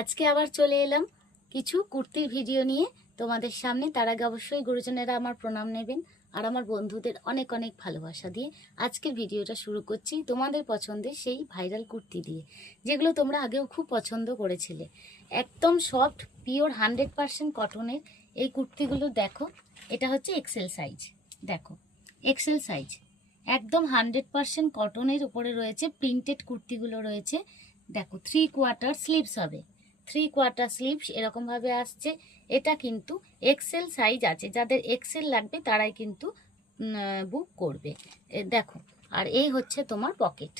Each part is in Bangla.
আজকে আবার চলে এলাম কিছু কুর্তির ভিডিও নিয়ে তোমাদের সামনে। তার আগে অবশ্যই গুরুজনেরা আমার প্রণাম নেবেন আর আমার বন্ধুদের অনেক অনেক ভালোবাসা দিয়ে আজকের ভিডিওটা শুরু করছি তোমাদের পছন্দের সেই ভাইরাল কুর্তি দিয়ে, যেগুলো তোমরা আগেও খুব পছন্দ করেছিলে। একদম সফট পিওর 100% কটনের এই কুর্তিগুলো দেখো। এটা হচ্ছে এক্সেল সাইজ, দেখো এক্সেল সাইজ, একদম 100% কটনের উপরে রয়েছে। প্রিন্টেড কুর্তিগুলো রয়েছে, দেখো 3/4 স্লিভস হবে, 3/4 স্লিভস এরকমভাবে আসছে। এটা কিন্তু এক্সেল সাইজ আছে, যাদের এক্সেল লাগবে তারাই কিন্তু বুক করবে। দেখো, আর এই হচ্ছে তোমার পকেট,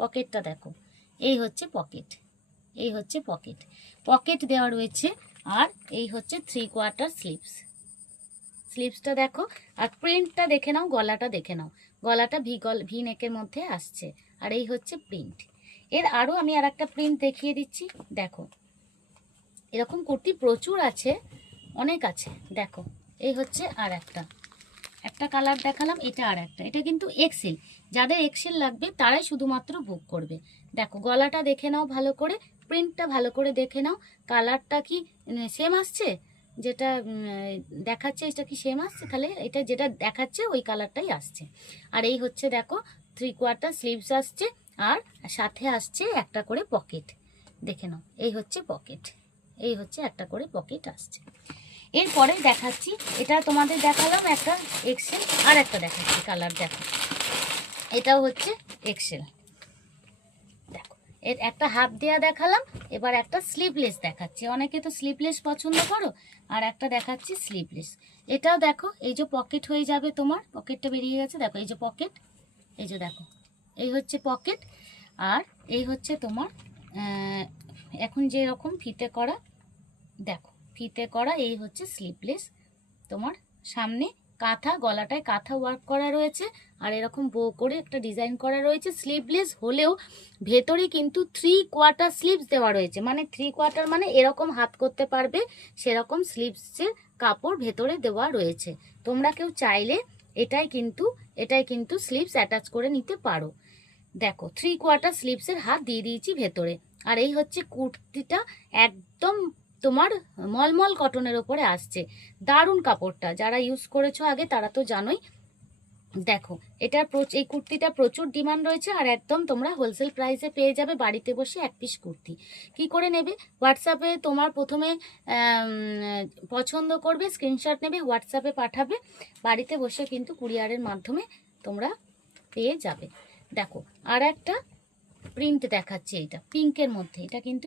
পকেটটা দেখো, এই হচ্ছে পকেট, এই হচ্ছে পকেট, পকেট দেওয়া রয়েছে। আর এই হচ্ছে 3/4 স্লিভস, স্লিভসটা দেখো। আর প্রিন্টটা দেখে নাও, গলাটা দেখে নাও, গলাটা ভি নেকের মধ্যে আসছে। আর এই হচ্ছে প্রিন্ট। এর আরও আমি আর একটা প্রিন্ট দেখিয়ে দিচ্ছি, দেখো এরকম কুর্তি প্রচুর আছে, অনেক আছে। দেখো এই হচ্ছে আর একটা কালার দেখালাম, এটা আর একটা, এটা কিন্তু এক্সেল, যাদের এক্সেল লাগবে তারাই শুধুমাত্র বুক করবে। দেখো গলাটা দেখে নাও ভালো করে, প্রিন্টটা ভালো করে দেখে নাও, কালারটা কি সেম আসছে, যেটা দেখাচ্ছে এটা কি সেম আসছে, তাহলে এটা যেটা দেখাচ্ছে ওই কালারটাই আসছে। আর এই হচ্ছে দেখো 3/4 স্লিভস আসছে, আর সাথে আসছে একটা করে পকেট, দেখে নাও এই হচ্ছে পকেট, এই হচ্ছে একটা করে পকেট আসছে। এরপরে দেখাচ্ছি, এটা তোমাদের দেখালাম একটা এক্সেল, আর একটা দেখাচ্ছি কালার, দেখো এটাও হচ্ছে এক্সেল। দেখো এর একটা হাফ দেয়া দেখালাম, এবার একটা স্লিভলেস দেখাচ্ছি। অনেকে তো স্লিভলেস পছন্দ করো, আর একটা দেখাচ্ছি স্লিভলেস। এটাও দেখো, এই যে পকেট হয়ে যাবে, তোমার পকেটটা বেরিয়ে গেছে, দেখো এই যে পকেট, এই যে দেখো এই হচ্ছে পকেট। আর এই হচ্ছে তোমার এখন যে রকম ফিতে করা, দেখো ফিতে করা, এই হচ্ছে স্লিভলেস। তোমার সামনে কাঁথা, গলাটায় কাঁথা ওয়ার্ক করা রয়েছে, আর এরকম বো করে একটা ডিজাইন করা রয়েছে। স্লিভলেস হলেও ভেতরে কিন্তু 3/4 স্লিভস দেওয়া রয়েছে, মানে 3/4 মানে এরকম হাত করতে পারবে সেরকম স্লিভসের কাপড় ভেতরে দেওয়া রয়েছে। তোমরা কেউ চাইলে এটাই কিন্তু স্লিভস অ্যাটাচ করে নিতে পারো। দেখো 3/4 স্লিভসের হাত দিয়ে দিয়েছি ভেতরে। আর এই হচ্ছে কুর্তিটা, একদম তোমার মলমল কটনের ওপরে আসছে, দারুণ কাপড়টা, যারা ইউজ করেছো আগে তারা তো জানোই। দেখো এই কুর্তিটা প্রচুর ডিমান্ড রয়েছে, আর একদম তোমরা হোলসেল প্রাইসে পেয়ে যাবে বাড়িতে বসে এক পিস কুর্তি। কি করে নেবে? হোয়াটসঅ্যাপে তোমার প্রথমে পছন্দ করবে, স্ক্রিনশট নেবে, হোয়াটসঅ্যাপে পাঠাবে, বাড়িতে বসে কিন্তু কুরিয়ারের মাধ্যমে তোমরা পেয়ে যাবে। দেখো আর একটা প্রিন্ট দেখাচ্ছে, এটা পিঙ্কের মধ্যে, এটা কিন্তু